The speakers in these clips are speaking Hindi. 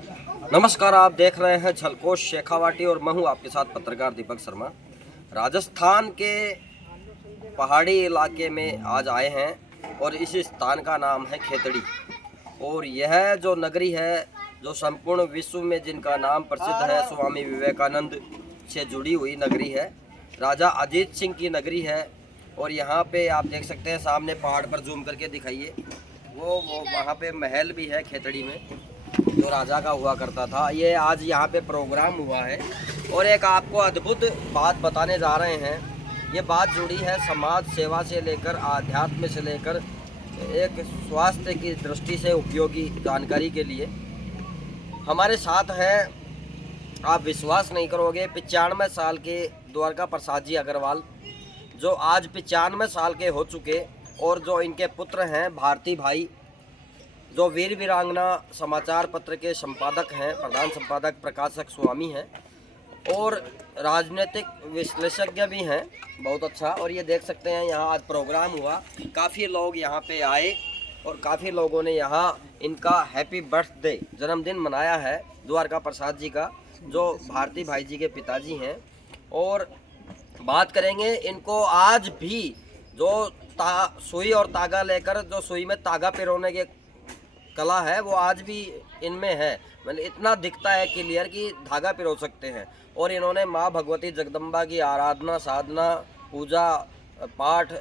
नमस्कार, आप देख रहे हैं झलकोश शेखावाटी और मैं हूं आपके साथ पत्रकार दीपक शर्मा। राजस्थान के पहाड़ी इलाके में आज आए हैं और इस स्थान का नाम है खेतड़ी। और यह जो नगरी है, जो संपूर्ण विश्व में जिनका नाम प्रसिद्ध है, स्वामी विवेकानंद से जुड़ी हुई नगरी है, राजा अजीत सिंह की नगरी है। और यहाँ पे आप देख सकते हैं, सामने पहाड़ पर जूम करके दिखाइए, वो वहाँ पे महल भी है खेतड़ी में, जो राजा का हुआ करता था। ये आज यहाँ पे प्रोग्राम हुआ है और एक आपको अद्भुत बात बताने जा रहे हैं। ये बात जुड़ी है समाज सेवा से लेकर आध्यात्म से लेकर एक स्वास्थ्य की दृष्टि से उपयोगी जानकारी के लिए। हमारे साथ है, आप विश्वास नहीं करोगे, 95 साल के द्वारका प्रसाद जी अग्रवाल, जो आज 95 साल के हो चुके, और जो इनके पुत्र हैं भारती भाई, जो वीर वीरांगना समाचार पत्र के संपादक हैं, प्रधान संपादक प्रकाशक स्वामी हैं और राजनीतिक विश्लेषज्ञ भी हैं, बहुत अच्छा। और ये देख सकते हैं, यहाँ आज प्रोग्राम हुआ, काफ़ी लोग यहाँ पे आए और काफ़ी लोगों ने यहाँ इनका हैप्पी बर्थडे जन्मदिन मनाया है द्वारका प्रसाद जी का, जो भारती भाई जी के पिताजी हैं। और बात करेंगे, इनको आज भी जो सुई और तागा लेकर, जो सुई में तागा पिरोने के कला है, वो आज भी इनमें है। मतलब इतना दिखता है क्लियर कि धागा पिरो सकते हैं। और इन्होंने माँ भगवती जगदम्बा की आराधना, साधना, पूजा पाठ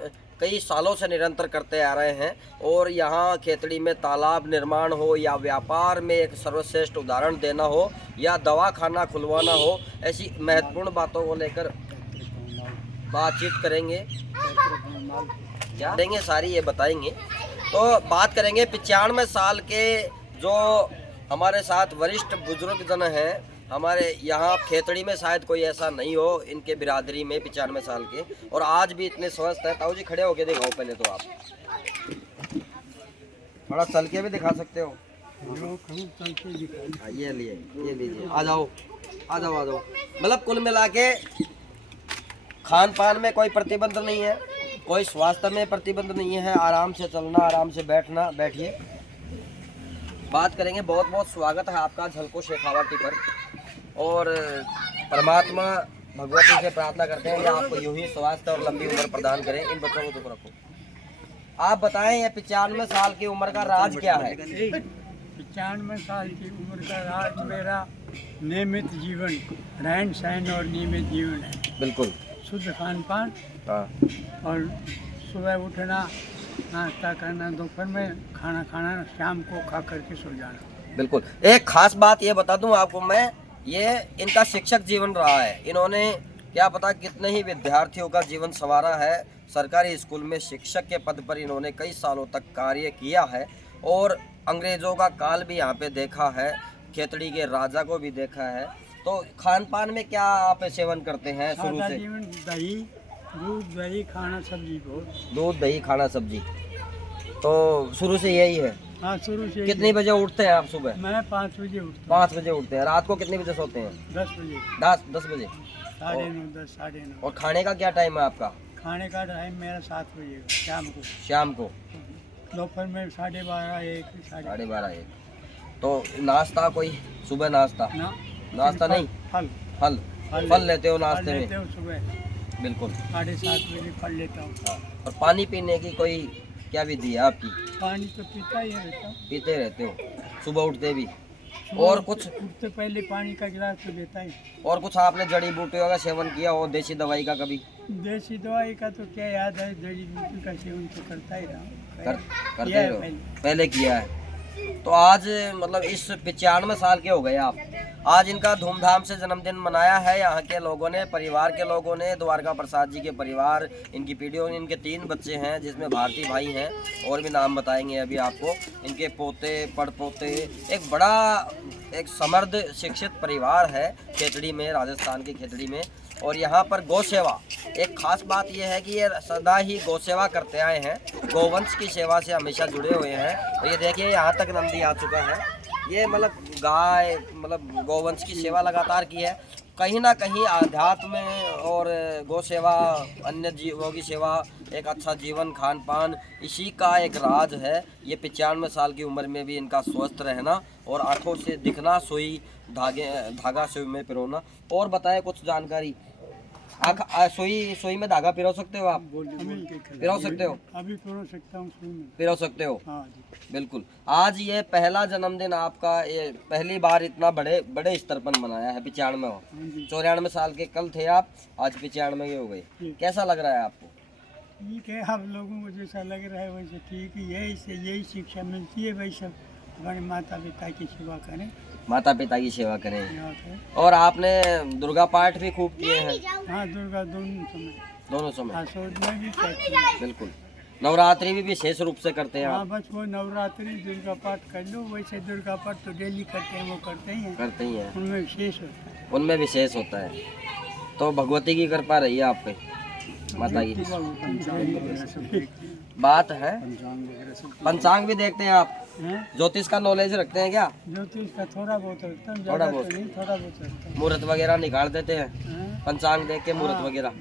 कई सालों से निरंतर करते आ रहे हैं। और यहाँ खेतड़ी में तालाब निर्माण हो, या व्यापार में एक सर्वश्रेष्ठ उदाहरण देना हो, या दवाखाना खुलवाना हो, ऐसी महत्वपूर्ण बातों को लेकर बातचीत करेंगे। क्या देंगे सारी ये बताएंगे। तो बात करेंगे 95 साल के जो हमारे साथ वरिष्ठ बुजुर्ग जन हैं हमारे यहाँ खेतड़ी में, शायद कोई ऐसा नहीं हो इनके बिरादरी में 95 साल के, और आज भी इतने स्वस्थ हैं। ताऊ जी खड़े होके दिखाओ पहले, तो आप थोड़ा चल के भी दिखा सकते हो। ये लीजिए, आ जाओ आ जाओ आ जाओ। मतलब कुल मिला के खान पान में कोई प्रतिबंध नहीं है, कोई स्वास्थ्य में प्रतिबंध नहीं है, आराम से चलना, आराम से बैठना। बैठिए, बात करेंगे। बहुत बहुत स्वागत है आपका झलकोश शेखावाटी पर। और परमात्मा भगवती से प्रार्थना करते हैं कि आपको यूं ही स्वास्थ्य और लंबी उम्र प्रदान करें। इन बच्चों को तो रखो। आप बताएं, ये 95 साल की उम्र का राज क्या है? 95 साल की उम्र का राज मेरा नियमित जीवन, रहन सहन और नियमित जीवन है। बिल्कुल शुद्ध खान पान, और सुबह उठना, नाश्ता करना, दोपहर में खाना खाना, शाम को खा करके सो जाना। बिल्कुल। एक खास बात ये बता दूं आपको मैं, ये इनका शिक्षक जीवन रहा है। इन्होंने क्या पता कितने ही विद्यार्थियों का जीवन संवारा है। सरकारी स्कूल में शिक्षक के पद पर इन्होंने कई सालों तक कार्य किया है और अंग्रेजों का काल भी यहाँ पे देखा है, खेतड़ी के राजा को भी देखा है। तो खान पान में क्या आप सेवन करते हैं शुरू से? जीवन, दही, दूध, दही, खाना, सब्जी, बहुत। दूध, दही, खाना, सब्जी, तो शुरू से यही है? हाँ, शुरू से। कितनी बजे उठते हैं आप सुबह? मैं 5 बजे उठता हूँ। 5 बजे उठते हैं। रात को कितने बजे सोते हैं? 10 बजे। 10 बजे। 9:30, 10, 9:30। और खाने का क्या टाइम है आपका? खाने का टाइम मेरा 7 बजे शाम को। शाम को? दोपहर में 12:30, 1, 12:30, 1। तो नाश्ता कोई सुबह नाश्ता? नाश्ता नहीं, फल लेते हो नाश्ते में? सुबह बिल्कुल 7:30 बजे फल लेता हूँ। और पानी पीने की कोई क्या विधि है आपकी? पानी तो पीता ही रहता। पीते रहते हो सुबह उठते भी? और कुछ उठते पहले पानी का गिलास तो लेता ही। और कुछ आपने जड़ी बूटियों का सेवन किया हो, देसी दवाई का कभी? देसी दवाई का तो क्या याद है, जड़ी बूटी का सेवन तो करता ही रहा। करते रहो, पहले किया है। तो आज मतलब इस 95 साल के हो गए आप, आज इनका धूमधाम से जन्मदिन मनाया है यहाँ के लोगों ने, परिवार के लोगों ने, द्वारका प्रसाद जी के परिवार, इनकी पीढ़ियों, इनके 3 बच्चे हैं जिसमें भारती भाई हैं, और भी नाम बताएंगे अभी आपको, इनके पोते पड़पोते। एक बड़ा एक समृद्ध शिक्षित परिवार है खेतड़ी में, राजस्थान की खेतड़ी में। और यहाँ पर गौ सेवा, एक खास बात यह है कि ये सदा ही गौ सेवा करते आए हैं, गौवंश की सेवा से हमेशा जुड़े हुए हैं। और ये देखिए, यहाँ तक नंदी आ चुका है। ये मतलब गाय, मतलब गौवंश की सेवा लगातार की है। कहीं ना कहीं आध्यात्म और गौ सेवा, अन्य जीवों की सेवा, एक अच्छा जीवन खान पान, इसी का एक राज है। ये 95 साल की उम्र में भी इनका स्वस्थ रहना और आंखों से दिखना, सुई धागा सुई में पिरोना। और बताएं कुछ जानकारी। सुई में धागा पिरो सकते हो आप? पिरो सकते हो? अभी पिरो सकता हूँ, पिरो सकते हो? हाँ जी। बिल्कुल। आज ये पहला जन्मदिन आपका, ये पहली बार इतना बड़े स्तर पर मनाया है। 95 हो, 94 साल के कल थे आप, आज 95 हो गए। कैसा लग रहा है आपको? ठीक है, आप लोगों को जैसा लग रहा है वैसे ठीक है। यही शिक्षा मिलती है भाई, सब हमारे माता पिता की सेवा करें। माता पिता की सेवा करें। और आपने दुर्गा पाठ भी खूब किए हैं? हाँ, दुर्गा दोनों समय में भी करते हैं। बिल्कुल। नवरात्रि भी विशेष रूप से करते हैं हाँ, आप? बस वो नवरात्रि दुर्गा पाठ कर लो। वैसे दुर्गा पाठ तो डेली करते हैं, वो करते ही हैं। उनमें विशेष होता है। उनमें विशेष होता है। तो भगवती की कृपा रही है आप पे, माता की। बात है। पंचांग भी देखते हैं आप? ज्योतिष का नॉलेज रखते हैं क्या? ज्योतिष का थोड़ा बहुत रखता हूँ, थोड़ा बहुत? थोड़ा बहुत रखता हूँ। मुहूर्त वगैरह निकाल देते हैं पंचांग देख के, मुहूर्त वगैरह।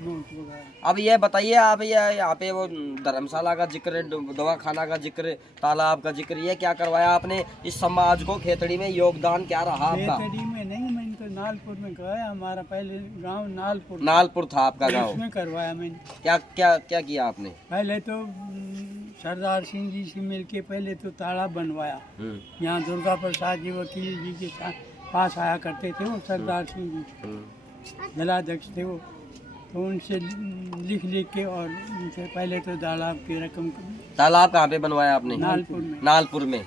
अब ये बताइए आप, ये यहाँ पे वो धर्मशाला का जिक्र, दवाखाना का जिक्र, तालाब का जिक्र, ये क्या करवाया आपने इस समाज को? खेतड़ी में योगदान क्या रहा आपका? खेतड़ी में नहीं, मैंने तो नालपुर में करवाया। हमारा पहले गांव नालपुर था आपका गांव? उसमें करवाया मैंने। क्या किया आपने? पहले तो सरदार सिंह जी से मिलके पहले तो तालाब बनवाया। यहाँ दुर्गा प्रसाद जी वकील जी के पास आया करते थे वो सरदार सिंह जी, जिलाध्यक्ष थे वो। तो उनसे लिख के और उनसे पहले तो तालाब की रकम। तालाब कहाँ पे बनवाया आपने? नालपुर में।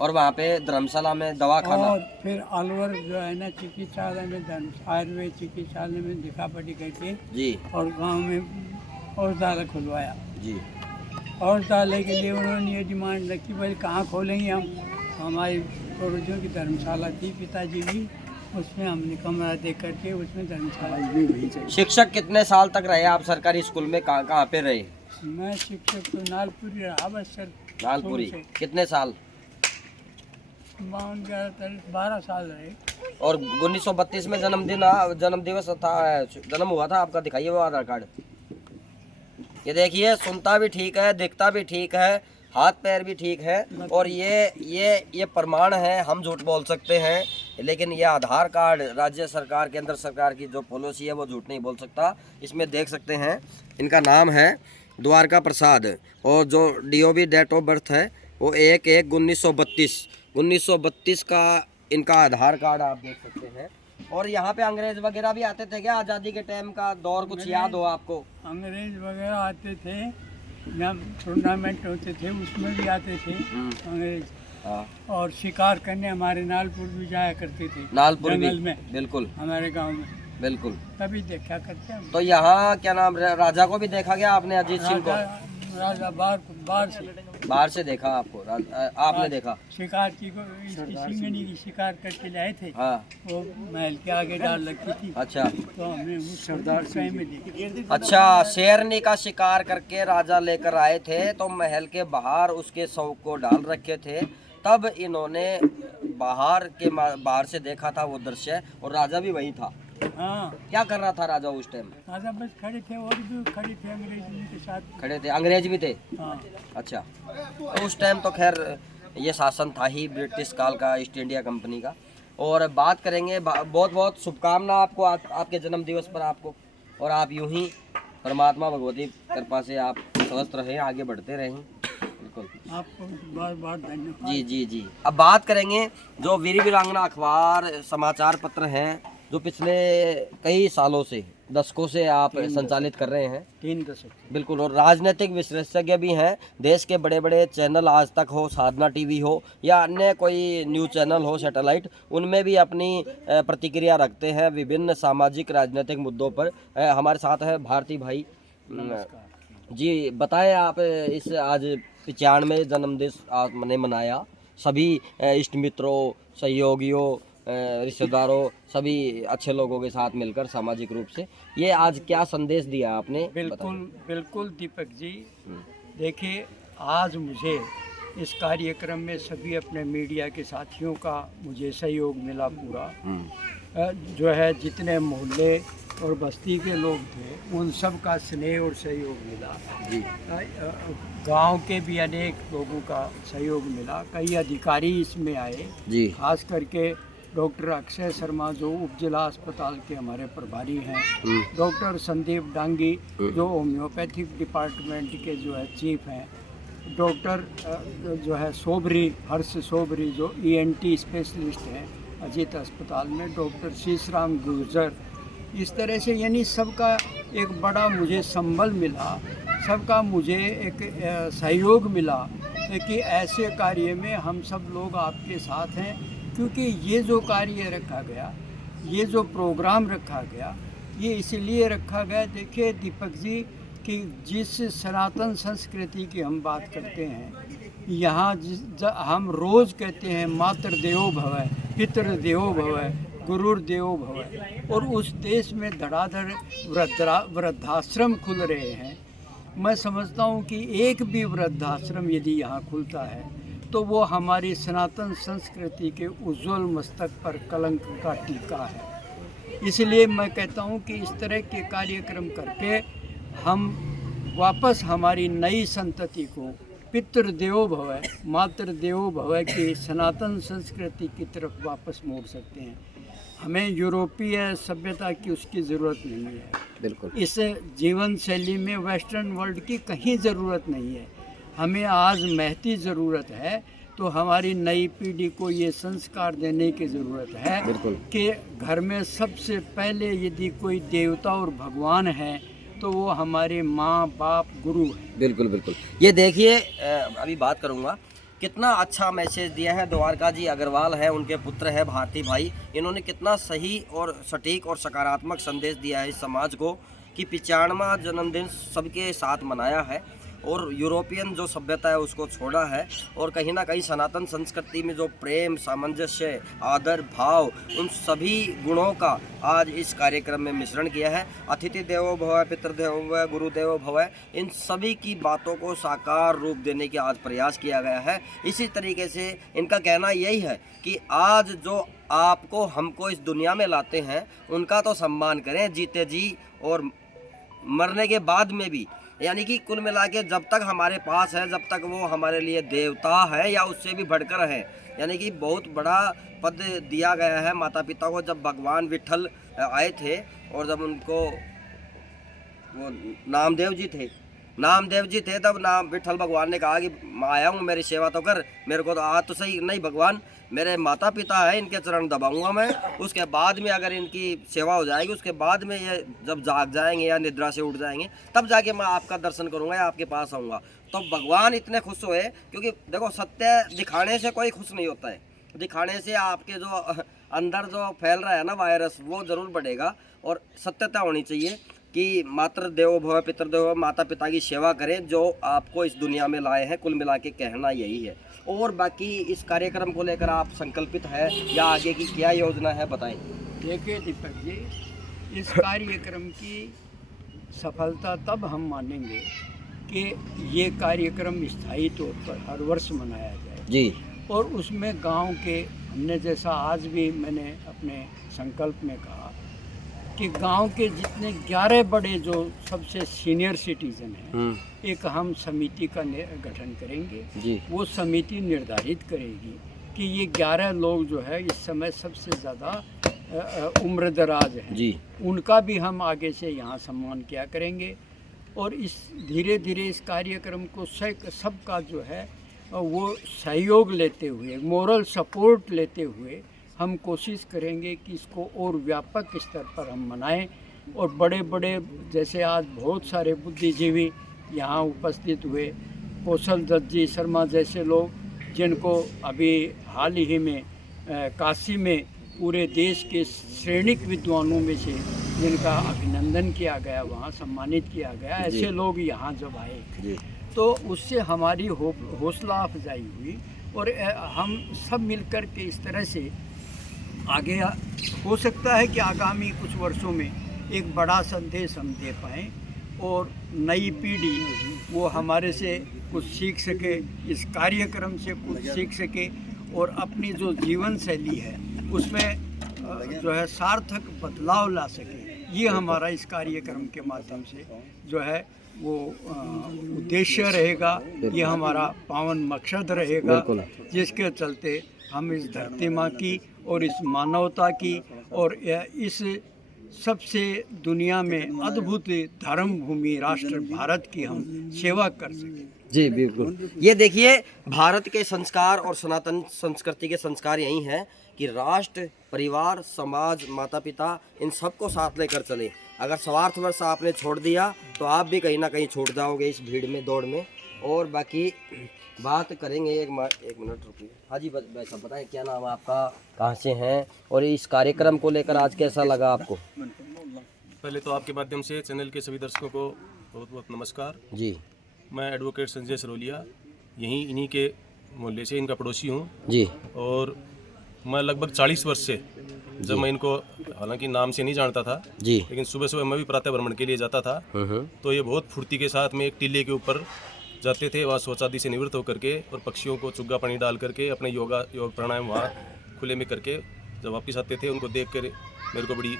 और वहाँ पे धर्मशाला में दवाखाना, और फिर अलवर जो है ना चिकित्सालय में, आयुर्वेद चिकित्सालय में दिखा पड़ी करके जी। और गांव में औषधालय खुलवाया जी। औषधालय के लिए उन्होंने ये डिमांड रखी, भाई कहाँ खोलेंगे हम? हमारी पूर्वजों की धर्मशाला थी, पिताजी की, उसमें हमने कमरा दे करके उसमें धर्मशाला। शिक्षक कितने साल तक रहे आप सरकारी स्कूल में? कहाँ पे रहे? मैं शिक्षक तो नालपुरी रहा बस सर। नालपुरी कितने साल? 12 साल रहे। और 1932 में जन्म दिवस था, जन्म हुआ था आपका? दिखाइए वो आधार कार्ड। ये देखिए, सुनता भी ठीक है, दिखता भी ठीक है, हाथ पैर भी ठीक है। और ये प्रमाण है, हम झूठ बोल सकते हैं लेकिन ये आधार कार्ड राज्य सरकार, केंद्र सरकार की जो पॉलिसी है वो झूठ नहीं बोल सकता। इसमें देख सकते हैं, इनका नाम है द्वारका प्रसाद और जो DOB डेट ऑफ बर्थ है वो 1/1/1932 का इनका आधार कार्ड आप देख सकते हैं। और यहाँ पे अंग्रेज वगैरह भी आते थे क्या? आज़ादी के टाइम का दौर कुछ याद हो आपको? अंग्रेज वगैरह आते थे, जब टूर्नामेंट होते थे उसमें भी आते थे अंग्रेज। और शिकार करने हमारे नालपुर भी जाया करते थे। नालपुर जंगल में? बिल्कुल, हमारे गांव में बिल्कुल, तभी देखा करते हैं। तो यहाँ क्या नाम, राजा को भी देखा गया आपने? अजीत सिंह को? राजा बाहर से देखा आपको? आपने देखा? शिकार की को, इसकी सिंगनी की शिकार करके लाए थे। हाँ। वो महल के आगे डाल लगती थी। अच्छा। तो हमने उस सरदार सिंह में देखी। अच्छा, शेरनी का शिकार करके राजा लेकर आए थे तो महल के बाहर उसके शव को डाल रखे थे, तब इन्होंने बाहर से देखा था वो दृश्य, और राजा भी वही था। हाँ। क्या कर रहा था राजा उस टाइम? राजा बस खड़े थे, और भी खड़े थे, अंग्रेज उनके साथ खड़े थे। अंग्रेज भी थे? हाँ। अच्छा, तो उस टाइम तो खैर ये शासन था ही ब्रिटिश काल का, ईस्ट इंडिया कंपनी का। और बात करेंगे, बहुत बहुत शुभकामना आपको आपके जन्म दिवस पर आपको, और आप यूं ही परमात्मा भगवती कृपा से आप स्वस्थ रहें, आगे बढ़ते रहें। बिल्कुल, आपको बार बार धन्यवाद। जी जी जी। अब बात करेंगे जो वीर वीरांगना अखबार समाचार पत्र हैं जो पिछले कई सालों से, दशकों से आप संचालित कर रहे हैं। 3 दशक। बिल्कुल, और राजनीतिक विशेषज्ञ भी हैं। देश के बड़े बड़े चैनल, आज तक हो, साधना TV हो, या अन्य कोई न्यूज़ चैनल हो सैटेलाइट, उनमें भी अपनी प्रतिक्रिया रखते हैं विभिन्न सामाजिक राजनीतिक मुद्दों पर। हमारे साथ है भारती भाई। जी, बताएं आप, इस आज 95 जन्मदिन आपने मनाया, सभी इष्ट मित्रों, सहयोगियों, रिश्तेदारों, सभी अच्छे लोगों के साथ मिलकर सामाजिक रूप से ये आज क्या संदेश दिया आपने? बिल्कुल दीपक जी, देखिए आज मुझे इस कार्यक्रम में सभी अपने मीडिया के साथियों का मुझे सहयोग मिला पूरा। जो है जितने मोहल्ले और बस्ती के लोग थे उन सब का स्नेह और सहयोग मिला जी। गांव के भी अनेक लोगों का सहयोग मिला। कई अधिकारी इसमें आए जी। खास करके डॉक्टर अक्षय शर्मा जो उप जिला अस्पताल के हमारे प्रभारी हैं, डॉक्टर संदीप डांगी जो होम्योपैथिक डिपार्टमेंट के जो है चीफ हैं, डॉक्टर जो है सोबरी हर्ष सोबरी जो ENT स्पेशलिस्ट हैं अजीत अस्पताल में, डॉक्टर शीशराम गुर्जर, इस तरह से यानी सबका एक बड़ा मुझे संबल मिला, सबका मुझे एक सहयोग मिला कि ऐसे कार्य में हम सब लोग आपके साथ हैं। क्योंकि ये जो कार्य रखा गया, ये जो प्रोग्राम रखा गया, ये इसलिए रखा गया, देखिए दीपक जी कि जिस सनातन संस्कृति की हम बात करते हैं, यहाँ हम रोज़ कहते हैं मातृ देवो भव, पितृ देवो भव, गुरुर देवो भव, और उस देश में धड़ाधड़ वृद्धाश्रम खुल रहे हैं। मैं समझता हूँ कि एक भी वृद्धाश्रम यदि यहाँ खुलता है तो वो हमारी सनातन संस्कृति के उज्जवल मस्तक पर कलंक का टीका है। इसलिए मैं कहता हूँ कि इस तरह के कार्यक्रम करके हम वापस हमारी नई संतति को पितृदेवो भव, मातृदेवो भव की सनातन संस्कृति की तरफ वापस मोड़ सकते हैं। हमें यूरोपीय सभ्यता की उसकी ज़रूरत नहीं है। बिल्कुल। इस जीवन शैली में वेस्टर्न वर्ल्ड की कहीं ज़रूरत नहीं है। हमें आज महती ज़रूरत है, तो हमारी नई पीढ़ी को ये संस्कार देने की ज़रूरत है कि घर में सबसे पहले यदि कोई देवता और भगवान है तो वो हमारे माँ बाप गुरु हैं। बिल्कुल बिल्कुल। ये देखिए अभी बात करूँगा, कितना अच्छा मैसेज दिया है द्वारका जी अग्रवाल है, उनके पुत्र है भारती भाई, इन्होंने कितना सही और सटीक और सकारात्मक संदेश दिया है इस समाज को कि 95वां जन्मदिन सबके साथ मनाया है और यूरोपियन जो सभ्यता है उसको छोड़ा है, और कहीं ना कहीं सनातन संस्कृति में जो प्रेम, सामंजस्य, आदर भाव, उन सभी गुणों का आज इस कार्यक्रम में मिश्रण किया है। अतिथि देवो भव, पितृदेवो भव, गुरुदेवो भव, इन सभी की बातों को साकार रूप देने की आज प्रयास किया गया है। इसी तरीके से इनका कहना यही है कि आज जो आपको हमको इस दुनिया में लाते हैं उनका तो सम्मान करें जीते जी और मरने के बाद में भी, यानी कि कुल मिला के जब तक हमारे पास है, जब तक वो हमारे लिए देवता है या उससे भी बढ़कर है। यानी कि बहुत बड़ा पद दिया गया है माता पिता को। जब भगवान विठल आए थे और जब उनको वो नामदेव जी थे तब नाम विठल भगवान ने कहा कि मैं आया हूँ, मेरी सेवा तो कर, मेरे को तो आज तो सही नहीं भगवान, मेरे माता पिता है, इनके चरण दबाऊंगा मैं, उसके बाद में अगर इनकी सेवा हो जाएगी, उसके बाद में ये जब जाग जाएंगे या निद्रा से उठ जाएंगे तब जाके मैं आपका दर्शन करूंगा या आपके पास आऊँगा। तो भगवान इतने खुश हुए, क्योंकि देखो सत्य दिखाने से कोई खुश नहीं होता है, दिखाने से आपके जो अंदर जो फैल रहा है ना वायरस, वो ज़रूर बढ़ेगा। और सत्यता होनी चाहिए कि मातृ देवो भव, पितृदेवो भव, माता पिता की सेवा करें जो आपको इस दुनिया में लाए हैं। कुल मिला के कहना यही है। और बाकी इस कार्यक्रम को लेकर आप संकल्पित है या आगे की क्या योजना है, बताएं। देखिए दीपक जी, इस कार्यक्रम की सफलता तब हम मानेंगे कि ये कार्यक्रम स्थायी तौर पर हर वर्ष मनाया जाए जी, और उसमें गांव के, हमने जैसा आज भी मैंने अपने संकल्प में कहा कि गांव के जितने 11 बड़े जो सबसे सीनियर सिटीजन हैं, एक हम समिति का गठन करेंगे जी। वो समिति निर्धारित करेगी कि ये 11 लोग जो है इस समय सबसे ज़्यादा उम्र दराज हैं जी, उनका भी हम आगे से यहाँ सम्मान किया करेंगे। और इस धीरे धीरे इस कार्यक्रम को सबका जो है वो सहयोग लेते हुए, मोरल सपोर्ट लेते हुए हम कोशिश करेंगे कि इसको और व्यापक स्तर पर हम मनाएं। और बड़े बड़े जैसे आज बहुत सारे बुद्धिजीवी यहाँ उपस्थित हुए, कौशल दत्त जी शर्मा जैसे लोग, जिनको अभी हाल ही में काशी में पूरे देश के श्रेणिक विद्वानों में से जिनका अभिनंदन किया गया, वहाँ सम्मानित किया गया, ऐसे लोग यहाँ जब आए तो उससे हमारी हौसला अफजाई हुई। और हम सब मिलकर के इस तरह से आगे हो सकता है कि आगामी कुछ वर्षों में एक बड़ा संदेश हम दे पाएँ और नई पीढ़ी वो हमारे से कुछ सीख सके, इस कार्यक्रम से कुछ सीख सके और अपनी जो जीवन शैली है उसमें जो है सार्थक बदलाव ला सके, ये हमारा इस कार्यक्रम के माध्यम से जो है वो उद्देश्य रहेगा, ये हमारा पावन मकसद रहेगा, जिसके चलते हम इस धरती माँ की और इस मानवता की और इस सबसे दुनिया में अद्भुत धर्म भूमि राष्ट्र भारत की हम सेवा कर सकें। जी बिल्कुल। ये देखिए, भारत के संस्कार और सनातन संस्कृति के संस्कार यही हैं कि राष्ट्र, परिवार, समाज, माता पिता, इन सबको साथ लेकर चले। अगर स्वार्थवश आपने छोड़ दिया तो आप भी कहीं ना कहीं छूट जाओगे इस भीड़ में, दौड़ में। और बाकी बात करेंगे, एक मिनट रुकिए। हाँ जी भाई साहब, बताएं क्या नाम है आपका, कहाँ से हैं, और इस कार्यक्रम को लेकर आज कैसा लगा आपको? पहले तो आपके माध्यम से चैनल के सभी दर्शकों को बहुत बहुत नमस्कार जी। मैं एडवोकेट संजय सरोलिया, यहीं इन्हीं के मोहल्ले से इनका पड़ोसी हूँ जी। और मैं लगभग 40 वर्ष से, जब मैं इनको हालांकि नाम से नहीं जानता था जी, लेकिन सुबह सुबह मैं भी प्रातः भ्रमण के लिए जाता था, तो ये बहुत फुर्ती के साथ में एक टीले के ऊपर जाते थे, वहाँ शौचादि से निवृत्त होकर के और पक्षियों को चुग्गा पानी डाल करके अपने योग प्राणायाम वहाँ खुले में करके जब वापस आते थे, उनको देख कर मेरे को बड़ी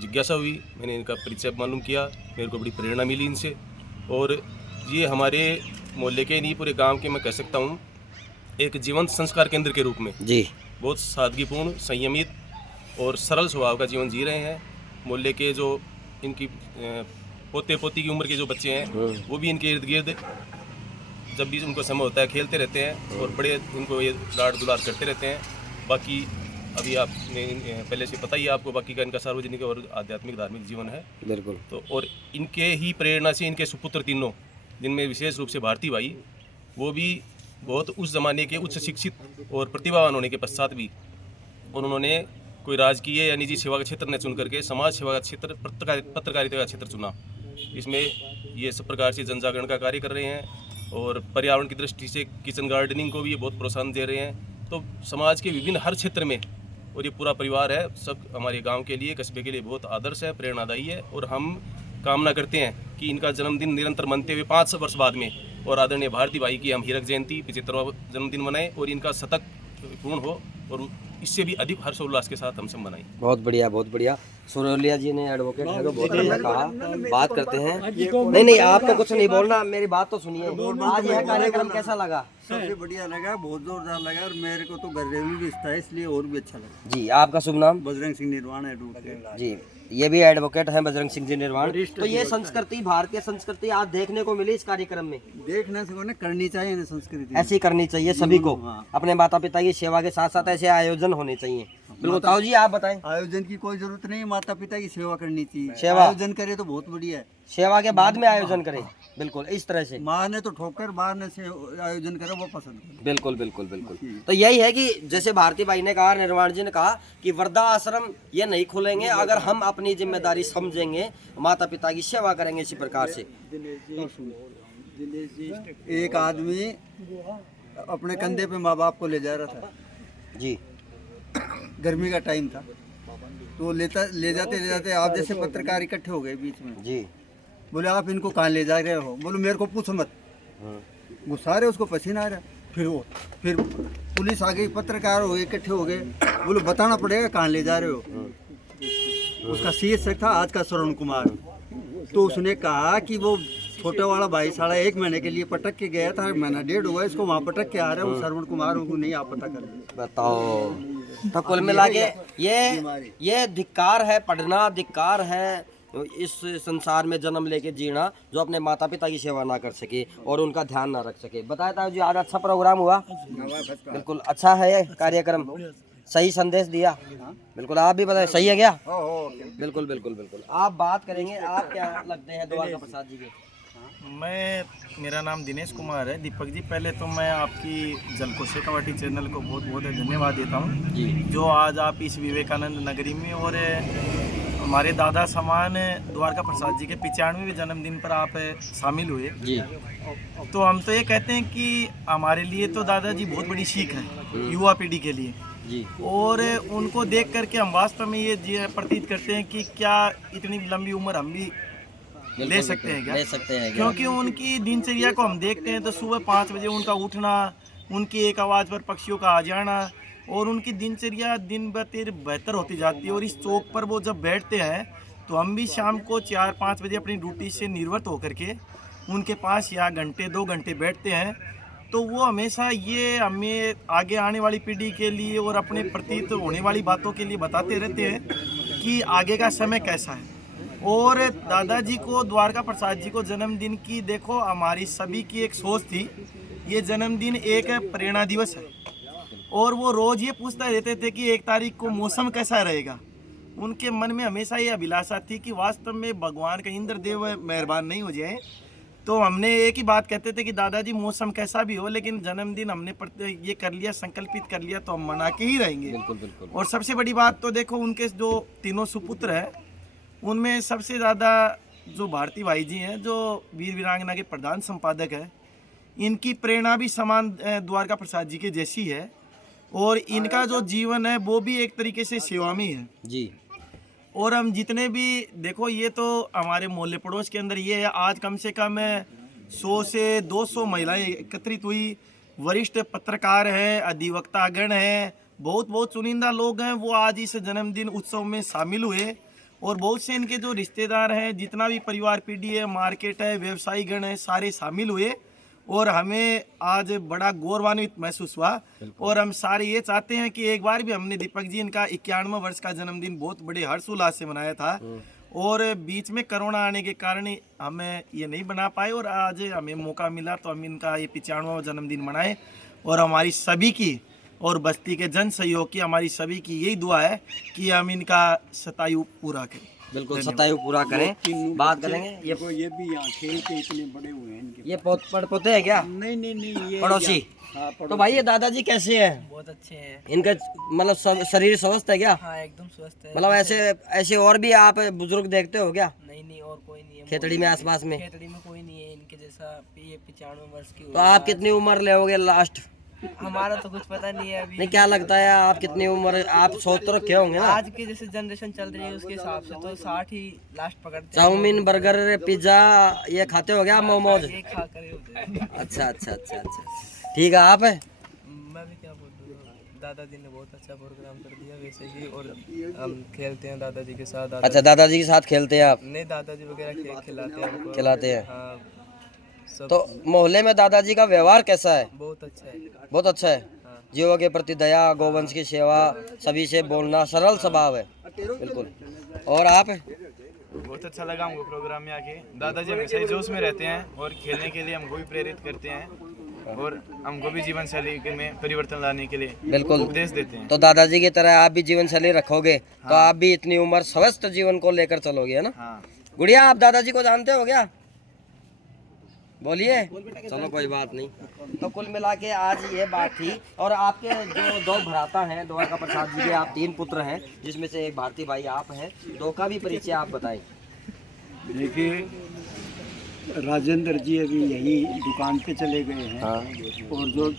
जिज्ञासा हुई। मैंने इनका परिचय मालूम किया, मेरे को बड़ी प्रेरणा मिली इनसे। और ये हमारे मोहल्ले के नहीं, पूरे गांव के मैं कह सकता हूँ एक जीवंत संस्कार केंद्र के रूप में जी, बहुत सादगीपूर्ण, संयमित और सरल स्वभाव का जीवन जी रहे हैं। मोहल्ले के जो इनकी पोते पोती की उम्र के जो बच्चे हैं वो भी इनके इर्द गिर्द जब भी उनको समय होता है खेलते रहते हैं और बड़े इनको ये लाड दुलार करते रहते हैं। बाकी अभी आपने पहले से पता ही है आपको, बाकी का इनका सार्वजनिक और आध्यात्मिक धार्मिक जीवन है बिल्कुल। तो और इनके ही प्रेरणा से इनके सुपुत्र तीनों, जिनमें विशेष रूप से भारती भाई, वो भी बहुत उस ज़माने के उच्च शिक्षित और प्रतिभावान होने के पश्चात भी उन्होंने कोई राजकीय या निजी सेवा का क्षेत्र न चुन करके समाज सेवा का क्षेत्र, पत्रकारिता का क्षेत्र चुना। इसमें ये सब प्रकार से जन जागरण का कार्य कर रहे हैं और पर्यावरण की दृष्टि से किचन गार्डनिंग को भी ये बहुत प्रोत्साहन दे रहे हैं। तो समाज के विभिन्न हर क्षेत्र में, और ये पूरा परिवार है, सब हमारे गांव के लिए, कस्बे के लिए बहुत आदर्श है, प्रेरणादायी है। और हम कामना करते हैं कि इनका जन्मदिन निरंतर मनते हुए 5 वर्ष बाद में और आदरणीय भारती भाई की हम हीरक जयंती 75वां जन्मदिन मनाएं और इनका शतक पूर्ण हो और इससे भी अधिक हर्षोल्लास के साथ हम सब मनाएं। बहुत बढ़िया, बहुत बढ़िया। सुरोलिया जी ने एडवोकेट है तो बहुत बढ़िया कहा। बात करते हैं, नहीं आपको कुछ नहीं बोलना, मेरी बात तो सुनिए। आज यह कार्यक्रम कैसा लगा? सबसे बढ़िया लगा, बहुत जोरदार लगा और मेरे को तो घरेलू भी था इसलिए और भी अच्छा लगा। जी, आपका शुभ नाम? बजरंग सिंह निर्वाण एडवोकेट जी। ये भी एडवोकेट हैं बजरंग सिंह जी निर्वाण। तो ये संस्कृति, भारतीय संस्कृति आज देखने को मिली इस कार्यक्रम में। देखने से ना करनी चाहिए ना, संस्कृति ऐसी करनी चाहिए सभी को। अपने माता पिता की सेवा के साथ साथ ऐसे आयोजन होने चाहिए। बिल्कुल। ताऊ जी आप बताएं। आयोजन की कोई जरूरत नहीं, माता पिता की सेवा करनी चाहिए। सेवा आयोजन करे तो बहुत बढ़िया है, सेवा के बाद में आयोजन करें। बिल्कुल इस तरह से माँ ने तो ठोकर, बाहर ने से आयोजन करे वो पसंद। बिल्कुल बिल्कुल बिल्कुल। तो यही है कि जैसे भारती भाई ने कहा, निर्वाण जी ने कहा कि वृद्धाश्रम ये नहीं खुलेंगे अगर हम अपनी जिम्मेदारी समझेंगे, माता पिता की सेवा करेंगे इसी प्रकार से। एक आदमी अपने कंधे पे माँ बाप को ले जा रहा था जी, गर्मी का टाइम था, तो ले जाते आप जैसे पत्रकार इकट्ठे हो गए बीच में जी। बोले आप इनको कहाँ ले जा रहे हो? बोले मेरे को पूछो मत। गुस्सा रहे, उसको पसीना आ रहा। फिर पुलिस आ गई, पत्रकार हो गए, इकट्ठे हो गए। बोले बताना पड़ेगा कहाँ ले जा रहे हो। उसका शीर्षक था आज का श्रवण कुमार। तो उसने कहा कि वो छोटे वाला भाई 1.5 महीने के लिए पटक के गया था, महीना 1.5 हुआ इसको वहाँ पटक के आ रहा है, वो श्रवण कुमार को नहीं आप पता कर बताओ। तो कुल मिला के ये धिक्कार है, पढ़ना धिक्कार है इस संसार में जन्म लेके जीना, जो अपने माता पिता की सेवा ना कर सके और उनका ध्यान ना रख सके। बताया था जी, आज अच्छा प्रोग्राम हुआ, बिल्कुल अच्छा है कार्यक्रम, सही संदेश दिया। बिल्कुल आप भी बताएं, सही है क्या? बिल्कुल बिल्कुल बिल्कुल। आप बात करेंगे, आप क्या लगते हैं द्वारका प्रसाद जी के? मेरा नाम दिनेश कुमार है। दीपक जी, पहले तो मैं आपकी जलको शेखावाटी चैनल को बहुत बहुत धन्यवाद देता हूँ जी, जो आज आप इस विवेकानंद नगरी में और हमारे दादा समान द्वारका प्रसाद जी के 95वें जन्मदिन पर आप शामिल हुए जी। तो हम तो ये कहते हैं कि हमारे लिए तो दादाजी बहुत बड़ी सीख है युवा पीढ़ी के लिए जी। और उनको देख करके हम वास्तव में ये प्रतीत करते हैं कि क्या इतनी लंबी उम्र हम भी ले सकते हैं क्या? ले सकते हैं, क्योंकि उनकी दिनचर्या को हम देखते हैं तो सुबह 5 बजे उनका उठना, उनकी एक आवाज़ पर पक्षियों का आ जाना, और उनकी दिनचर्या दिन ब दिन बेहतर होती जाती है। और इस चौक पर वो जब बैठते हैं तो हम भी शाम को 4-5 बजे अपनी ड्यूटी से निवृत्त होकर के उनके पास या घंटे 2 घंटे बैठते हैं। तो वो हमेशा ये हमें आगे आने वाली पीढ़ी के लिए और अपने प्रतीत होने वाली बातों के लिए बताते रहते हैं कि आगे का समय कैसा है। और दादाजी को, द्वारका प्रसाद जी को जन्मदिन की देखो हमारी सभी की एक सोच थी, ये जन्मदिन एक प्रेरणा दिवस है। और वो रोज़ ये पूछते रहते थे कि 1 तारीख को मौसम कैसा रहेगा। उनके मन में हमेशा ये अभिलाषा थी कि वास्तव में भगवान का इंद्रदेव मेहरबान नहीं हो जाए। तो हमने एक ही बात कहते थे कि दादाजी मौसम कैसा भी हो, लेकिन जन्मदिन हमने ये कर लिया, संकल्पित कर लिया तो हम मना के ही रहेंगे। बिल्कुल बिल्कुल। और सबसे बड़ी बात तो देखो, उनके जो तीनों सुपुत्र हैं उनमें सबसे ज़्यादा जो भारती भाई जी हैं, जो वीर वीरांगना के प्रधान संपादक हैं, इनकी प्रेरणा भी समान द्वारका प्रसाद जी के जैसी है। और इनका जो जीवन है वो भी एक तरीके से सेवा में है जी। और हम जितने भी देखो, ये तो हमारे मोहल्ले पड़ोस के अंदर ये है, आज कम से कम 100 से 200 महिलाएं एकत्रित हुई, वरिष्ठ पत्रकार हैं, अधिवक्तागण हैं, बहुत चुनिंदा लोग हैं, वो आज इस जन्मदिन उत्सव में शामिल हुए। और बहुत से इनके जो रिश्तेदार हैं, जितना भी परिवार पीढ़ी है, मार्केट है, व्यवसायी गण है, सारे शामिल हुए। और हमें आज बड़ा गौरवान्वित महसूस हुआ। और हम सारे ये चाहते हैं कि एक बार भी हमने दीपक जी इनका 91वां वर्ष का जन्मदिन बहुत बड़े हर्षोल्लास से मनाया था, और बीच में कोरोना आने के कारण हमें ये नहीं बना पाए, और आज हमें मौका मिला तो हम इनका ये 95वां जन्मदिन मनाएं। और हमारी सभी की और बस्ती के जन सहयोग की, हमारी सभी की यही दुआ है कि हम इनका शतायु पूरा करें। बिल्कुल, शतायु पूरा करें। बात करेंगे ये भी यहाँ खेल के इतने बड़े हुए हैं इनके। ये पोते हैं क्या? नहीं ये पड़ोसी। हाँ, तो भाई ये दादाजी कैसे हैं? बहुत अच्छे हैं। इनका मतलब शरीर स्वस्थ है क्या? हाँ, एकदम स्वस्थ है। मतलब ऐसे और भी आप बुजुर्ग देखते हो क्या नहीं और कोई नहीं है खेतड़ी में, आसपास में? खेतड़ी में कोई नहीं है इनके जैसा। ये 95 वर्ष की तो आप कितनी उम्र लेओगे लास्ट? हमारा तो कुछ पता नहीं है अभी। नहीं, क्या लगता है आप कितनी उम्र आप सोच तो रखे होंगे ना? आज की जैसे जनरेशन चल रही है उसके हिसाब से तो 60 ही लास्ट पकड़ते हैं। चाउमीन, बर्गर, पिज्जा ये खाते हो क्या? मोमोज? ये खा कर ही होते हैं। अच्छा। ठीक है। आप मैं भी क्या बोलूँ, दादाजी ने बहुत अच्छा प्रोग्राम कर दिया वैसे ही। और हम खेलते हैं दादाजी के साथ। अच्छा, दादाजी के साथ खेलते हैं आप? नहीं, दादाजी वगैरह खिलाते हैं हमको। खिलाते हैं। हाँ, सब तो मोहल्ले में दादाजी का व्यवहार कैसा है? बहुत अच्छा है। बहुत अच्छा है। जीवों के प्रति दया, गोवंश की सेवा, सभी से बोलना, सरल स्वभाव है। बिल्कुल। और आप? बहुत अच्छा लगा हमको प्रोग्राम में आके। दादाजी हमेशा ही जोश में रहते हैं और खेलने के लिए हमको भी प्रेरित करते हैं और हमको भी जीवन शैली में परिवर्तन लाने के लिए बिल्कुल उपदेश देते हैं। तो दादाजी की तरह आप भी जीवन शैली रखोगे तो आप भी इतनी उम्र स्वस्थ जीवन को लेकर चलोगे, है ना? हाँ। गुड़िया, आप दादाजी को जानते हो क्या? बोलिए। चलो, कोई बात नहीं। तो कुल मिला के आज ये बात थी। और आपके जो 2 भ्राता हैं, द्वारका प्रसाद जी के, आप 3 पुत्र हैं, जिसमें से एक भारती भाई आप हैं, 2 का भी परिचय आप बताएं। देखिए, राजेंद्र जी अभी यही दुकान पे चले गए हैं। हाँ। और जो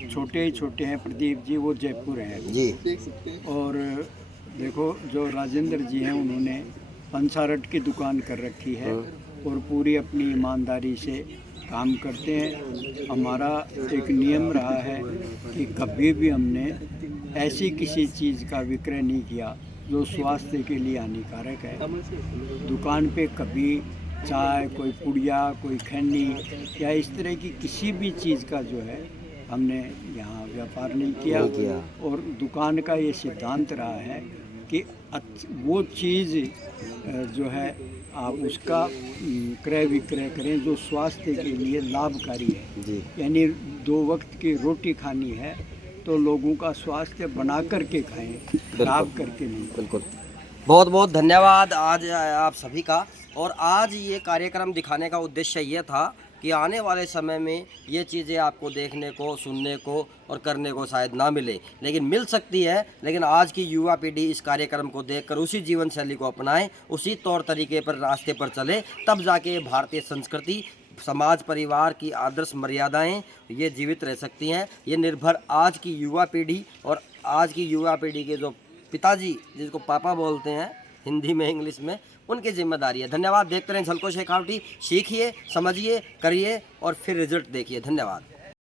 छोटे हैं प्रदीप जी, वो जयपुर हैं जी। और देखो, जो राजेंद्र जी हैं उन्होंने पंसारट की दुकान कर रखी है और पूरी अपनी ईमानदारी से काम करते हैं। हमारा एक नियम रहा है कि कभी भी हमने ऐसी किसी चीज़ का विक्रय नहीं किया जो स्वास्थ्य के लिए हानिकारक है। दुकान पे कभी चाय, कोई पुड़िया, कोई खैनी या इस तरह की किसी भी चीज़ का जो है हमने यहाँ व्यापार नहीं किया। और दुकान का ये सिद्धांत रहा है कि वो चीज़ जो है आप उसका क्रय विक्रय करें जो स्वास्थ्य के लिए लाभकारी है जी। यानी 2 वक्त की रोटी खानी है तो लोगों का स्वास्थ्य बना करके खाएं, खराब करके नहीं। बिल्कुल। बहुत बहुत धन्यवाद आज आप सभी का। और आज ये कार्यक्रम दिखाने का उद्देश्य ये था कि आने वाले समय में ये चीज़ें आपको देखने को, सुनने को और करने को शायद ना मिले, लेकिन मिल सकती है। लेकिन आज की युवा पीढ़ी इस कार्यक्रम को देखकर उसी जीवन शैली को अपनाएं, उसी तौर तरीके पर रास्ते पर चले, तब जाके भारतीय संस्कृति, समाज, परिवार की आदर्श मर्यादाएं ये जीवित रह सकती हैं। ये निर्भर आज की युवा पीढ़ी और आज की युवा पीढ़ी के जो पिताजी, जिसको पापा बोलते हैं हिंदी में, इंग्लिश में, उनकी जिम्मेदारी है। धन्यवाद। देखते रहें झलको शेखावटी। सीखिए, समझिए, करिए और फिर रिजल्ट देखिए। धन्यवाद।